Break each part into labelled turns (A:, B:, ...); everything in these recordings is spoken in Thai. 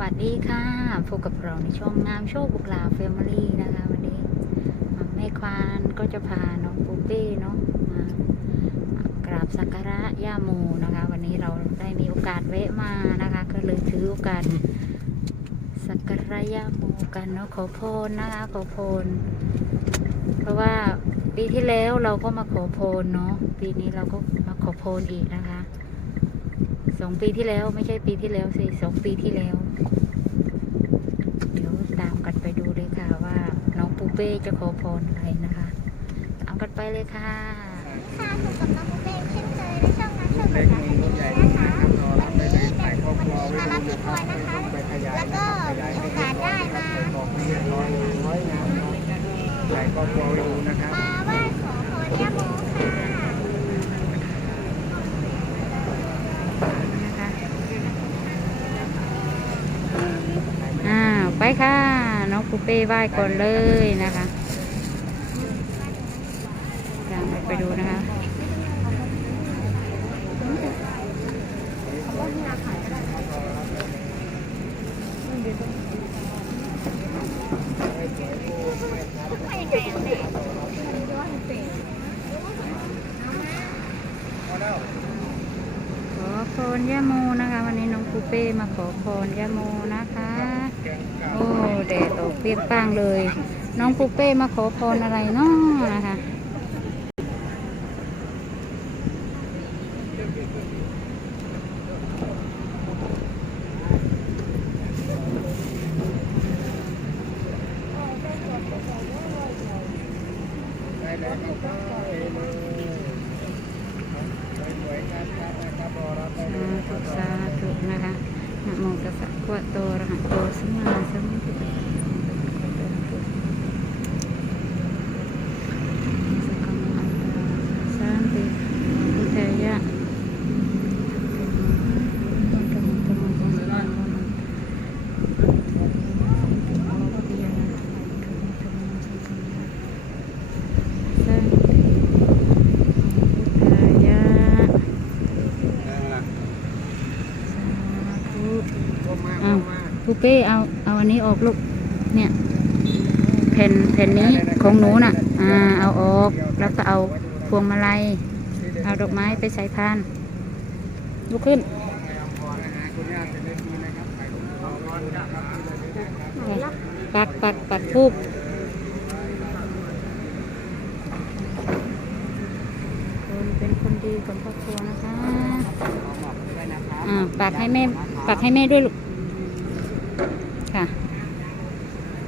A: วัสดีค่ะพบกับเราในช่องงามโชคบุกลาเฟมิลี่นะคะวันนี้มาแม่ควานก็จะพาน้องปูเป้เนาะมากราบสักการะย่าโมนะคะ วันนี้เราได้มีโอกาสแวะมานะคะ ก็เลยถือโอกาสสักการะย่าโมกันเนาะขอพรนะคะขอพรเพราะว่าปีที่แล้วเราก็มาขอพรเนาะปีนี้เราก็มาขอพรอีกนะคะ สองปีที่แล้วไม่ใช่ปีที่แล้วสิสองปีที่แล้ว เดี๋ยวตามกันไปดูเลยค่ะว่าน้องปูเป้จะขอพรอะไรนะคะตามกันไปเลยค่ะ
B: ค่ะถูกกับน้องบุฟเฟ่เช่นเคยในช่องนักเชิญ
C: เล็กมีรถใหญ่
B: นะ
C: นะคะครับรอรับได้เลยใส่ครอบครัวไว้
B: มา
C: ดู
B: รับ
C: นะ
B: พี่
C: ค
B: พล
C: รั
B: อบยนะคะ
C: ไปขยาย
B: แล้วก็
C: ขยาย
B: มีโอกาสได้มา
C: ใส่ของเรียบร้อยร้อยงามเนาะใส่ครอบครัวไว้ดูนะครับ
B: มาไหว้ขอพรย่าโมค่ะ
A: นะคะอ้าวไป ค่ะ น้องปูเป้ไหว้ก่อนเลยนะคะตามไปดูนะคะขอพรย่าโมนะคะ วันนี้น้องปูเป้มาขอพรย่าโมนะคะ โอ้แดดออกเปรี้ยงป้างเลย น้องปูเป้มาขอพรอะไรเนาะนะคะ
C: สา
A: ธุสาธุนะคะนะโมตัสสะภะคะวะโตอะระหะโตสัมมาสัมพุทธัสสะสันติพุทธายะสันติพุทธายะ สาธุ
C: ก้มมาก
A: อ้า
C: ก้
A: ว
C: มมาก
A: ปู เป้เอาเอาอันนี้ออกลูกเนี่ยแผ่นแผ่นนี้ของหนูน่ะ อ่า เอาออกแล้วก็เอาพวงมาลัย เอาดอกไม้ไปใส่พานลุกขึ้นปักปักปักทูบคนเป็นคนดีของครอบครัวนะคะ อ่า ปักให้แม่ ปักให้แม่ด้วยลูก ค่ะ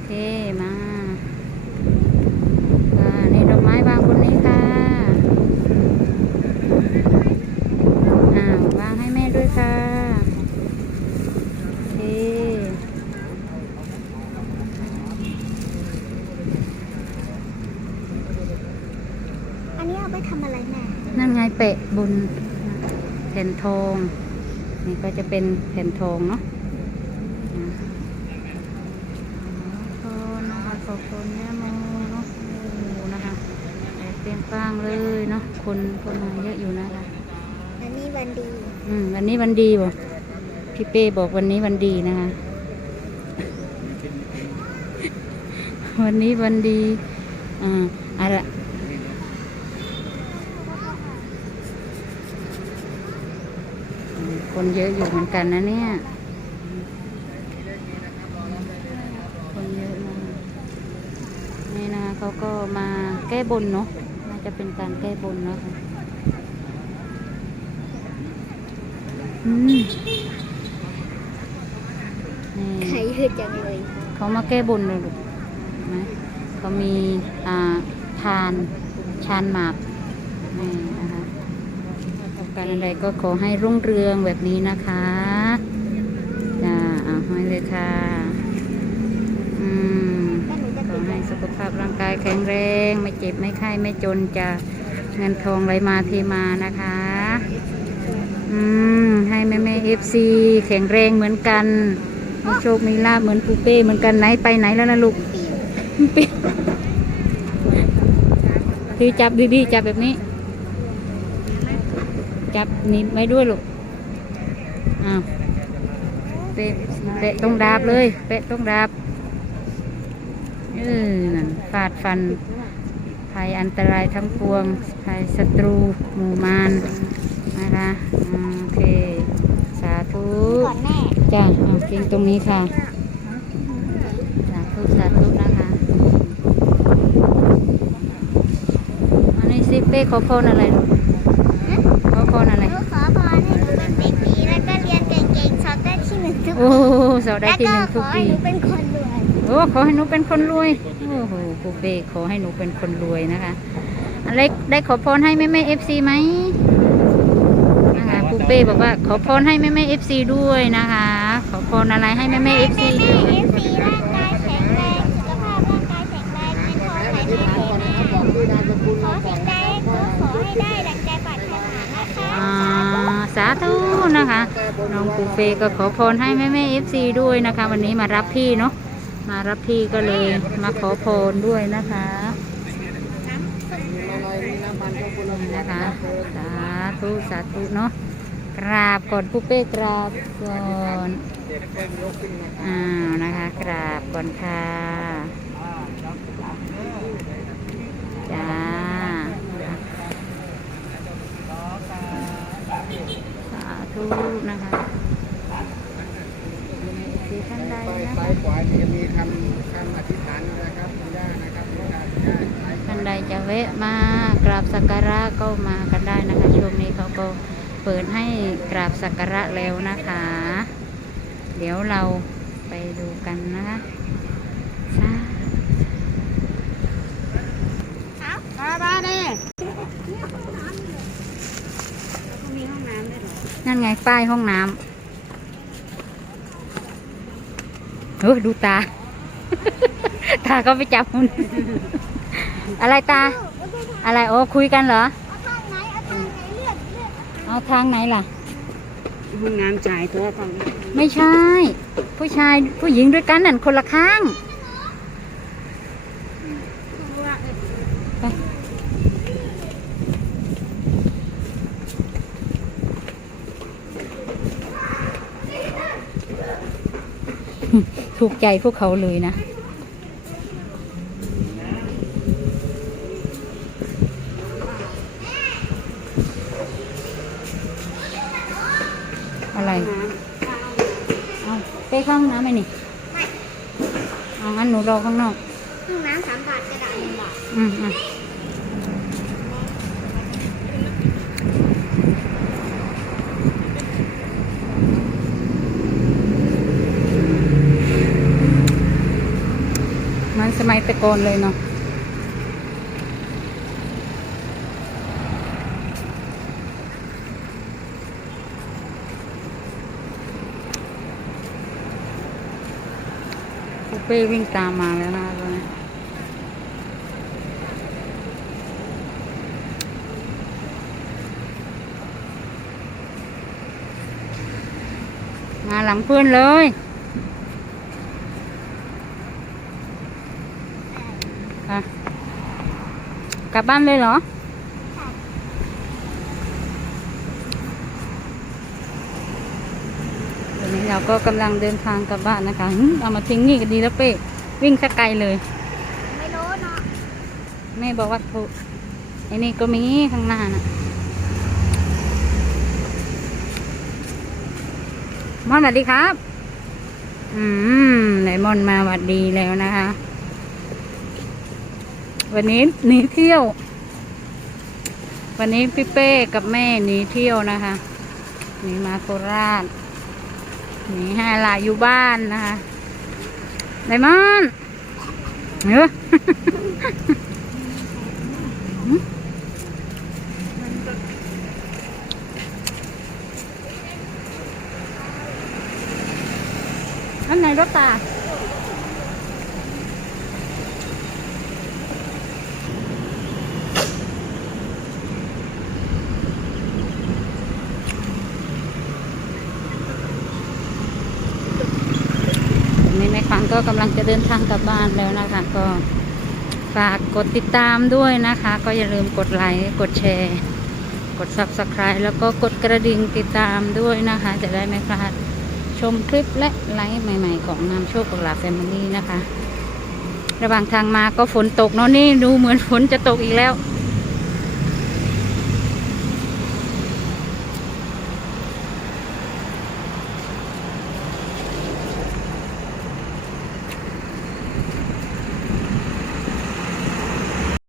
A: โอ เคมาอ่านี่ดอกไม้วางบนนี้ค่ะอ่าวางให้แม่ด้วยค่ะโอเค
B: อันนี้เอาไปทำอะไรแม่
A: นั่นไงเปะบนแผ่นทอง นี่ก็จะเป็นแผ่นทองเนาะอ่าขอ พรนะคะขอพรเนี่ยโมเนาะโอ้นะคะแต่เปรียงป้างเลยเนาะคนคนมาเยอะอยู่นะคะ
B: อันนี้วันดี
A: อืมวันนี้วันดีบ่พี่เป้บอกวันนี้วันดีนะคะ วันนี้วันดี อ่าอะไรอืมคนเยอะอยู่เหมือนกันนะเนี่ย คนเยอะนะนี่นะคะ เขาก็มาแก้บนเนาะน่าจะเป็นการแก้บนเนาะค่ะอืมนี่
B: ใครยืดจังเลย
A: เขามาแก้บนเลยลูกเห็นไหมเขามีอ่าทานชานหมากนี่นะคะการอะไรก็ขอให้รุ่งเรืองแบบนี้นะคะจ้าเอาให้เลยค่ะ อืม
B: แต่หนูจะ
A: ขอ
B: ติด
A: ให้ สุขภาพร่างกายแข็งแรง ไม่เจ็บไม่ไข้ไม่จนจะเงินทองไหลมาเทมานะคะ อืม ให้แม่แม่เอฟซีแข็งแรงเหมือนกัน มีโชค มีลาบเหมือนปูเป้เหมือนกันไหนไปไหนแล้วนะลูกปิวคือจับดีๆจับแบบนี้ จับนีบไว้ด้วยลูก อ้าวเปป้เปะตรงดาบเลยเปะตรงดาบ ออนั่นฟาดฟันภัยอันตรายทั้งปวงภัยศัตรูหมู่มารนะคะอืมโอเค สาธุ
B: ก่อนแม่
A: จ้าเอากินตรงนี้ค่ะ สาธุสาธุนะคะอันนี้สิเป้ขอพรอะไรลูกขอพรอะไร
B: หนูขอพรให้หนูเป็นเด็กดีแล้วก็เรียนเก่งๆสอบได้ที่หนึ่งทุก
A: โอ้สอบได้
B: แล้ว
A: ที่
B: ก็
A: หนึ่ง
B: ข
A: ทุก
B: อให้
A: ปี
B: หนูเป็นคนรวย
A: โอ้ขอให้หนูเป็นคนรวย โอ้โหครูเป้ขอให้หนูเป็นคนรวยนะคะอเล็กได้ขอพรให้แม่แม่เอฟซีไหมนะคะครูเป้บอกว่าขอพรให้แม่แม่เอฟซีด้วยนะคะ ขอพรอะไรให้แม่แม่เอฟซี
B: แม่เอฟซีร่างกายแข็งแรงสุขภาพร่างกายแข็งแรงเงินทองไหล
C: อธิษ
B: มา
C: ฐาน
B: เท
C: ก่อนนะครับบอกชื่อนามสกุล
B: ขอ
C: เราก่อ
B: สิ่
C: น
B: ง
C: นะ
B: ใด
C: ครับ
B: ก็ขอให้ได้ดังใจปรารถนานะคะ
A: อ่าสาธุนะคะ น้องปูเป้ก็ขอพรให้แม่แม่เอฟซีด้วยนะคะ วันนี้มารับพี่เนาะ มารับพี่ก็เลยมาขอพรด้วยนะคะ
C: นะ
A: คะสาธุสาธุเนาะกราบก่อนปูเป้กราบก่อน
C: เด็กเพิ่า
A: อ้าวนะคะ กราบก่อนค่ะจ้าสาธุนะคะ ที่ท่านใด
C: ไป
A: นะ
C: ซ้า
A: คะ
C: ยขวานี่จะมีคำคำอธิษฐานนะครับคุณย่านะครับคุณย่าคุณย่าซ้ายขวา
A: ท่านใดจะแวะมากราบสักการะก็มากันได้นะคะ ช่วงนี้เขาก็เปิดให้กราบสักการะแล้วนะคะ เดี๋ยวเราไปดูกันนะคะสา
B: บ้าบ้าเด้
A: นั่นไงป้ายห้องน้ำ เฮ้ดูตา ตาก็ไปจับมัน อะไรตา อะไรโอ้คุยกันเหรอ
B: เอาทางไหนเอาทางไหนเลือกเอา
A: ทางไหนล่ะ
D: ห้องน้ำชายตัวฝั่งนี้
A: ไม่ใช่ ผู้ชายผู้หญิงด้วยกันนั่นคนละข้างไป ถูกใจพวกเขาเลยนะ อะไรเอาไปเข้าห้องน้ำไหมนี่เอางั้นหนูรอข้างนอก
B: ห้องน้ำสามบาทกระดาษหนึ่งบาท
A: อืมอืม มันสมัยแตะโกอนเลยเนาะปูเป้วิ่งตามมาแล้วนะตอนนี้มาหลังเพื่อนเลยค่ะ กลับบ้านเลยเหรอตอนนี้เราก็กำลังเดินทางกลับบ้านนะคะหึเอามาทิ้งนี่ก็ดีแล้วเป้ วิ่งสักไกลเลย
B: ไม่รู้เนาะ
A: แม่บอกว่าถูกไอ้นี่ก็มีข้างหน้าน่ะมอนสวัสดีครับ อืมไหนมอนมาสวัสดีแล้วนะคะ วันนี้หนีเที่ยว วันนี้พี่เป้กับแม่หนีเที่ยวนะคะหนีมาโคราชหนีให้หลานอยู่บ้านนะคะไดมอนเนออันไหนรถตา ตอนนี้แม่ควัง ก็กำลังจะเดินทางกลับบ้านแล้วนะคะ ก็ฝากกดติดตามด้วยนะคะ ก็อย่าลืมกดไลค์กดแชร์ กด subscribe แล้วก็กดกระดิ่งติดตามด้วยนะคะ จะได้ไม่พลาดชมคลิปและไลฟ์ใหม่ ๆ ของนำโชคบุกลาแฟมิลี่นะคะ ระหว่างทางมาก็ฝนตกเนาะนี่ดูเหมือนฝนจะตกอีกแล้ว